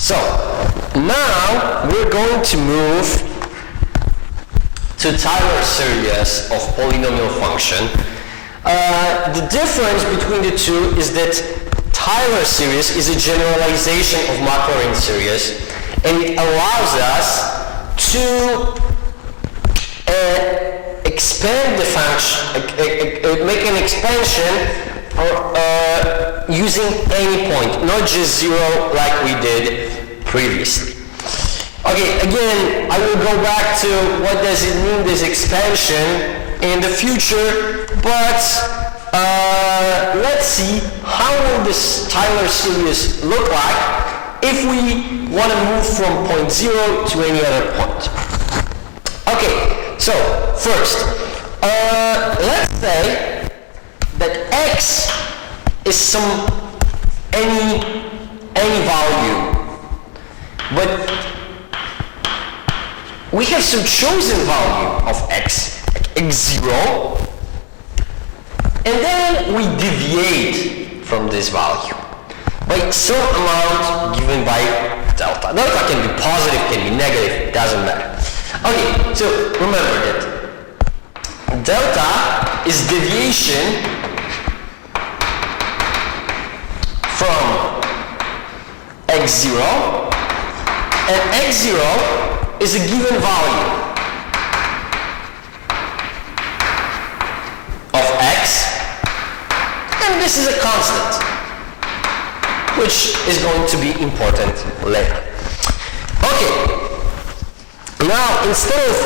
So now we're going to move to Taylor series of polynomial function. The difference between the two is that Taylor series is a generalization of Maclaurin series, and it allows us to expand the function, make an expansion using any point, not just 0 like we did previously. Okay, again, I will go back to what does it mean, this expansion, in the future, but let's see how will this Taylor series look like if we want to move from point 0 to any other point. Okay, so first, let's say that x is any value, but we have some chosen value of x, like x0, and then we deviate from this value by some amount given by delta. Delta can be positive, can be negative, it doesn't matter. Okay, so remember that delta is deviation from x0, and x0 is a given value of x, and this is a constant, which is going to be important later. Okay, now instead of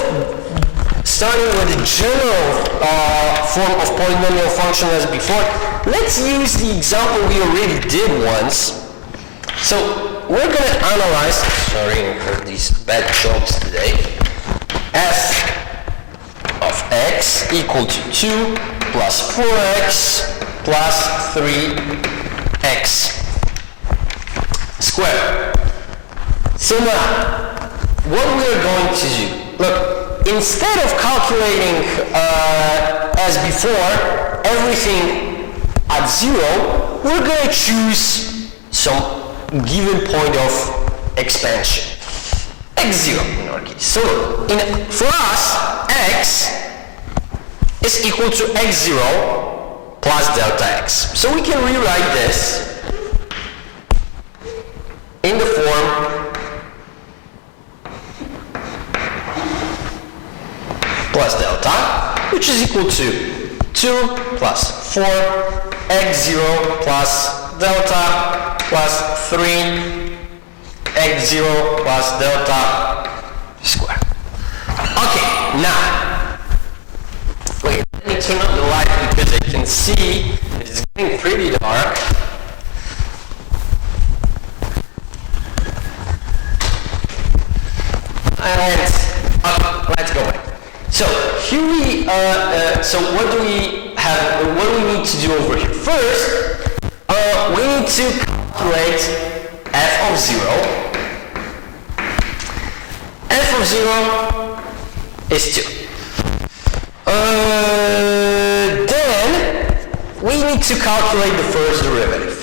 starting with the general form of polynomial function as before, let's use the example we already did once. So we're going to analyze, sorry for these bad jokes today, f of x equal to 2 plus 4x plus 3x squared. So now, what we're going to do, look, instead of calculating as before everything at 0, we're going to choose some given point of expansion, x0 in our case. So for us, x is equal to x0 plus delta x. So we can rewrite this in the form plus delta, which is equal to 2 plus 4 x0 plus delta plus 3 x0 plus delta square. Okay, now, wait, let me turn on the light because I can see it's getting pretty dark. And let's go back. So here we, so what do we have, what do we need to do over here? First, we need to calculate f of 0. F of 0 is 2. Then we need to calculate the first derivative.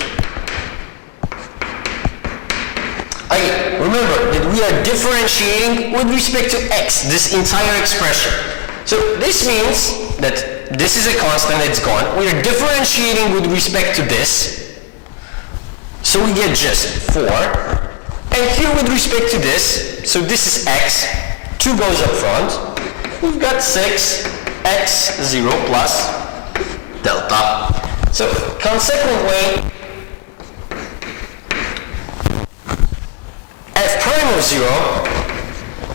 Again, remember that we are differentiating with respect to x, this entire expression. So this means that this is a constant, it's gone. We are differentiating with respect to this. So we get just 4. And here with respect to this, so this is x, 2 goes up front. We've got 6 x0 plus delta. So consequently, f prime of 0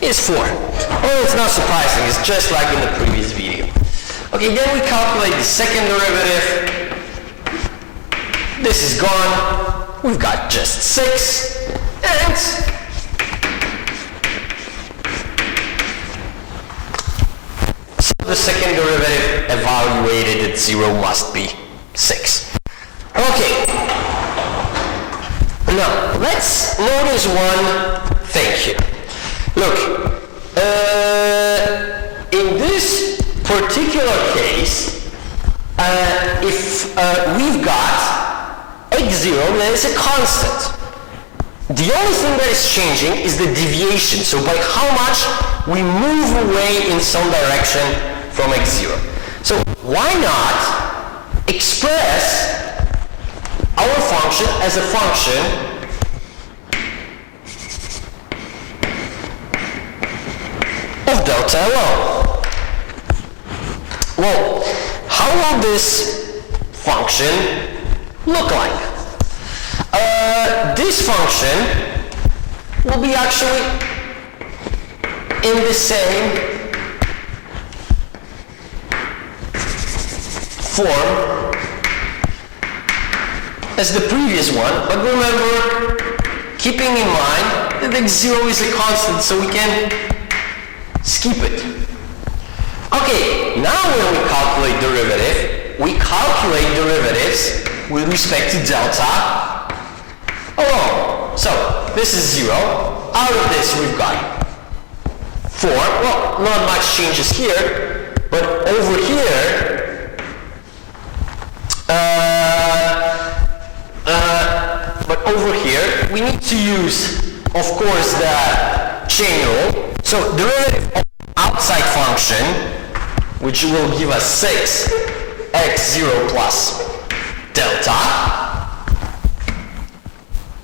is 4. Well, it's not surprising, it's just like in the previous video. Okay, then we calculate the second derivative. This is gone. We've got just 6, and so the second derivative evaluated at 0 must be 6. Okay. Now, let's notice one thing here. Look, in this particular case, if we've got x0, that is a constant. The only thing that is changing is the deviation. So by how much we move away in some direction from x0. So why not express our function as a function of delta alone? Well, how will this function look like? This function will be actually in the same form as the previous one, but remember, keeping in mind that x0 is a constant, so we can skip it. Okay, now when we calculate derivative, we calculate derivatives with respect to delta alone. So this is 0. Out of this we've got 4. Well, not much changes here, but over here, we need to use, of course, the chain rule. So derivative of outside function, which will give us 6 x0 plus delta,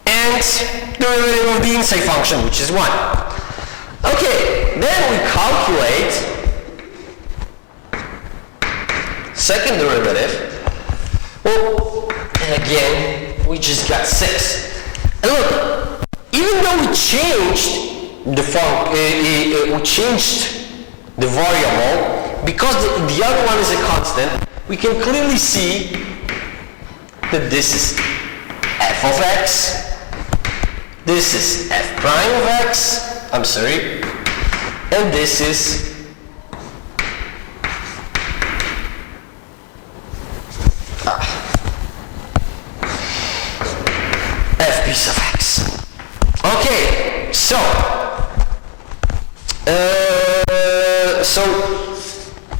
and derivative of the inside function, which is 1. Okay, then we calculate second derivative. Well, and again, we just got 6. And look, even though we changed the variable, because the other one is a constant, we can clearly see that this is f of x, this is f prime of x, I'm sorry, and this is f piece of x. Okay, so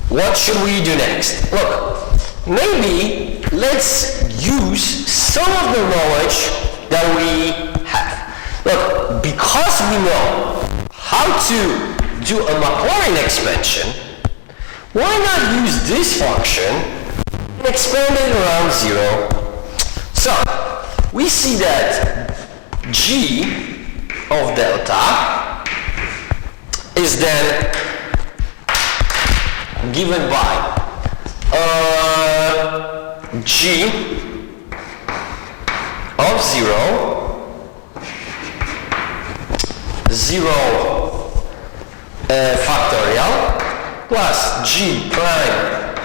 what should we do next? Look, maybe let's use some of the knowledge that we have. Look, because we know how to do a Maclaurin expansion, why not use this function and expand it around 0? So, we see that g of delta is then given by g of 0, 0 factorial plus g prime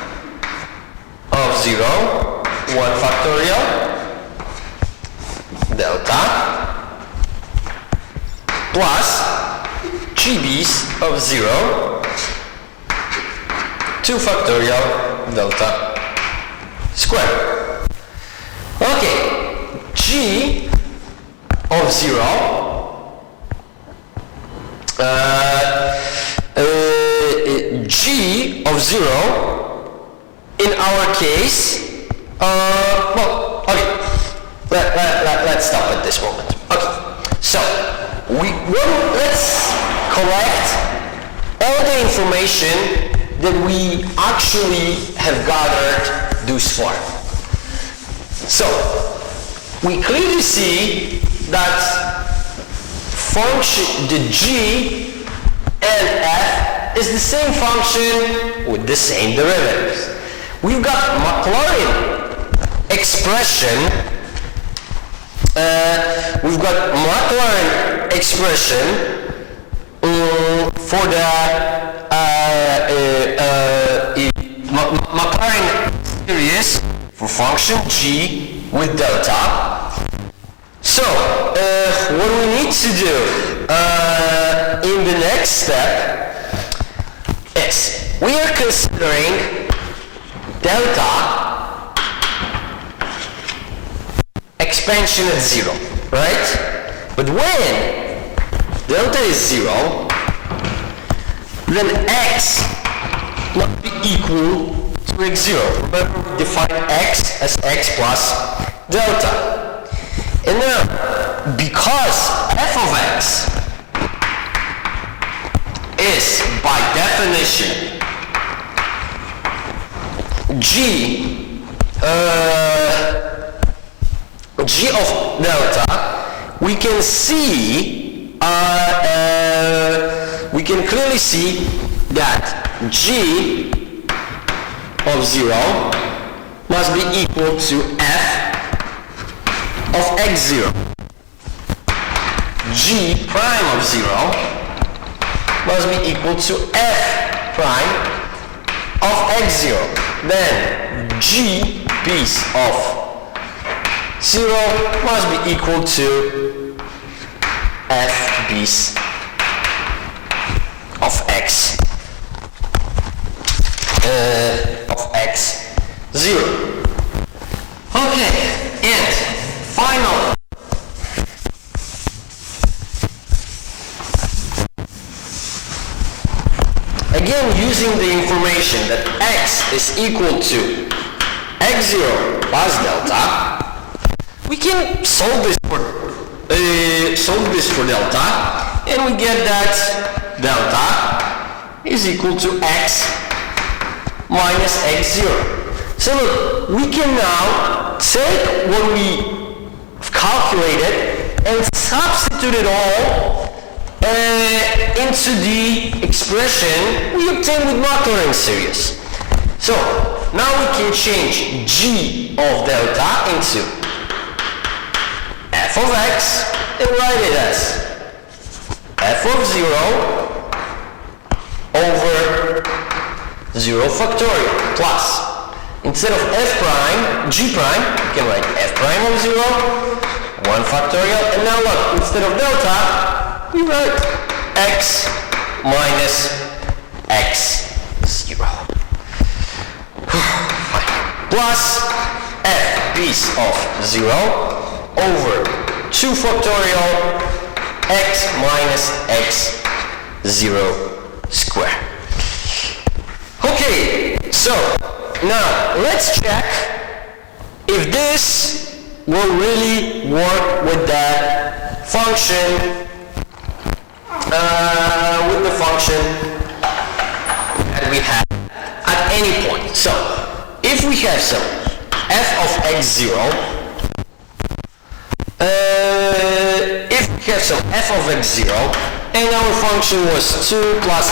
of 0, 1 factorial delta plus gb's of 0, 2 factorial delta square. Okay, g of 0, g of 0 in our case, well, okay, let's stop at this moment. Okay, so let's collect all the information that we actually have gathered thus far. So, we clearly see that function, the g and f is the same function with the same derivatives. We've got Maclaurin expression, for the Maclaurin series for function g with delta. So, what do we need to do in the next step is we are considering delta expansion at 0, right? But when delta is 0, then x must be equal to x0. Remember, we define x as x plus delta. And now, because f of x is by definition g of delta, we can see, we can clearly see that g of 0 must be equal to f of x0. G prime of 0 must be equal to f prime of x0. Then g piece of 0 must be equal to f piece of x of x0. Okay, and final. Again, using the information that x is equal to x0 plus delta, we can solve this for delta, and we get that delta is equal to x minus x0. So look, we can now take what we calculated and substitute it all into the expression we obtained with Maclaurin series. So now we can change g of delta into f of x and write it as f of 0 over 0 factorial plus, instead of f prime, g prime, you can write f prime of 0, 1 factorial, and now look, instead of delta, we write x minus x0. Plus f piece of 0 over 2 factorial x minus x0 square. Okay, so now let's check if this will really work with that function, that we have at any point. So if we have some f of x0, if we have some f of x0 and our function was 2 plus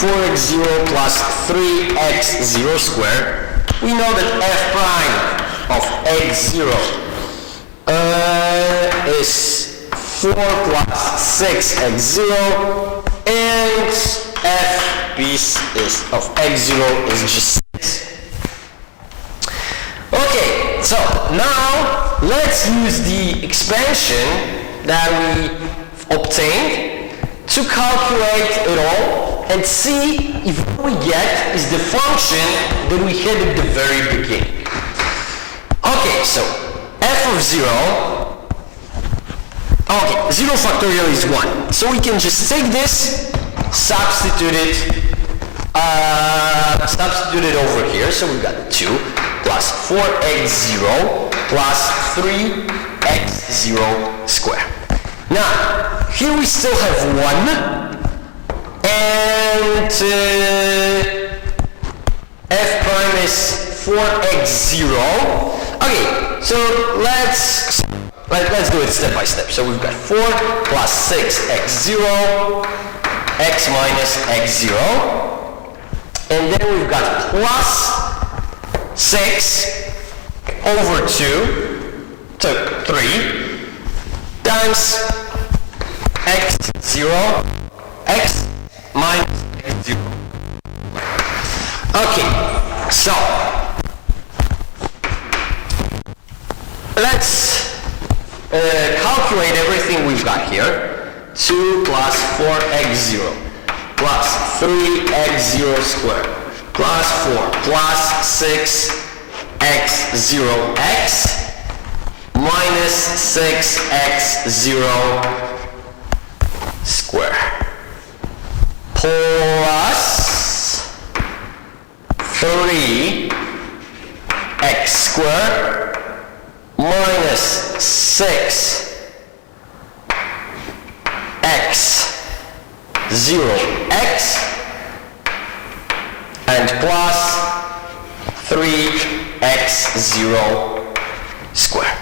4x0 plus 3x0 squared, we know that f prime of x0 is 4 plus 6x0, and f piece of x0 is just 6. Okay, so now let's use the expansion that we obtained to calculate it all and see if what we get is the function that we had at the very beginning. Okay, so f of 0, okay, 0 factorial is 1. So we can just take this, substitute it over here. So we've got 2 plus 4x0 plus 3x0 square. Now, here we still have 1, and f prime is 4x0. Okay, so let's do it step by step. So we've got 4 plus 6x0, x minus x0, and then we've got plus 6 over 2, so 3, times x0, x minus x0. Okay, so let's calculate everything we've got here. 2 plus 4x0 plus 3x0 squared plus 4 plus 6x0x minus 6x0 square plus 3x squared minus 6 0x and plus 3x0 squared.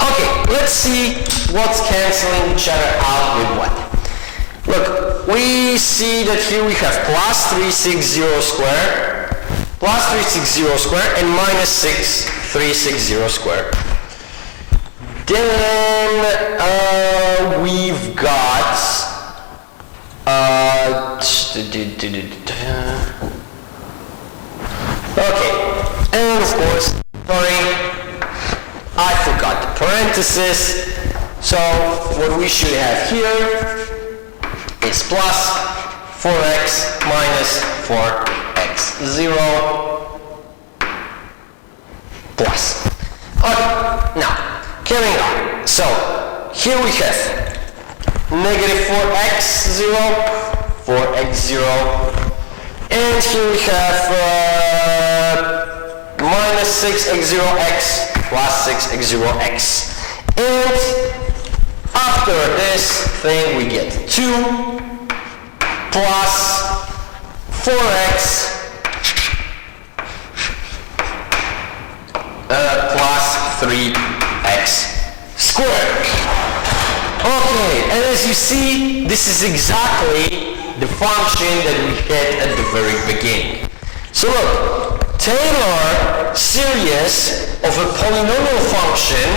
Okay, let's see what's canceling each other out with what. Look, we see that here we have plus 360 squared, plus 360 squared, and minus 360 squared. Then we've got okay, and of course, sorry, I forgot the parenthesis. So what we should have here is plus 4x minus 4x0 plus. Okay, now carrying on. So here we have negative 4x0, 4x0, and here we have minus 6x0x plus 6x0x. And after this thing we get 2 plus 4x plus 3x squared. Okay, and as you see, this is exactly the function that we had at the very beginning. So look, Taylor series of a polynomial function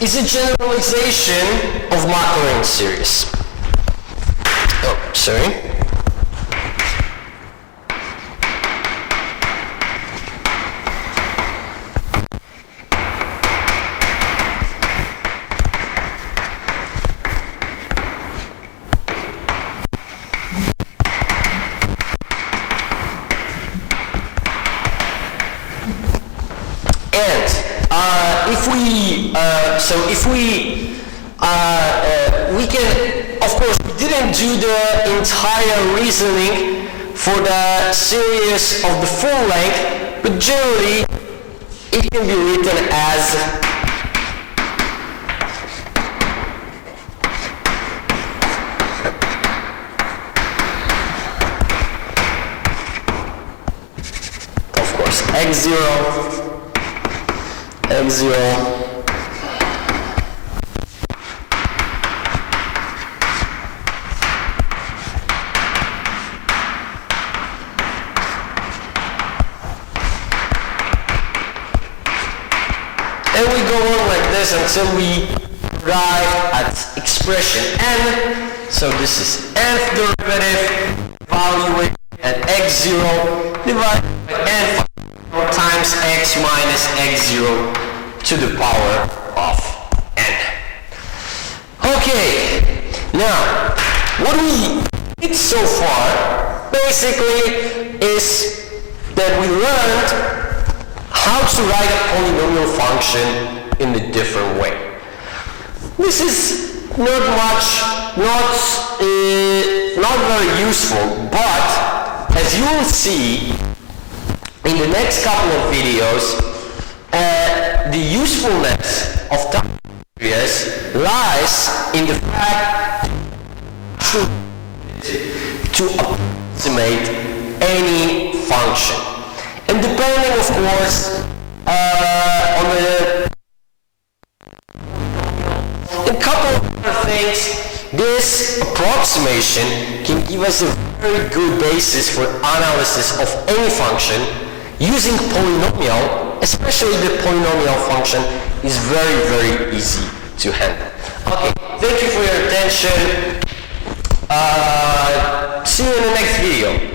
is a generalization of Maclaurin series. Oh, sorry. We can, of course, we didn't do the entire reasoning for the series of the full length, but generally it can be written as of course x0, and we go on like this until we arrive at expression n. So this is nth derivative evaluated at x0 divided by n times x minus x0 to the power of n. Okay, now what we did so far basically is that we learned how to write a polynomial function in a different way. This is not very useful, but as you will see in the next couple of videos, the usefulness of time series lies in the fact to approximate any function. And depending, of course, on a couple of other things, this approximation can give us a very good basis for analysis of any function using polynomial, especially the polynomial function is very, very easy to handle. Okay, thank you for your attention. See you in the next video.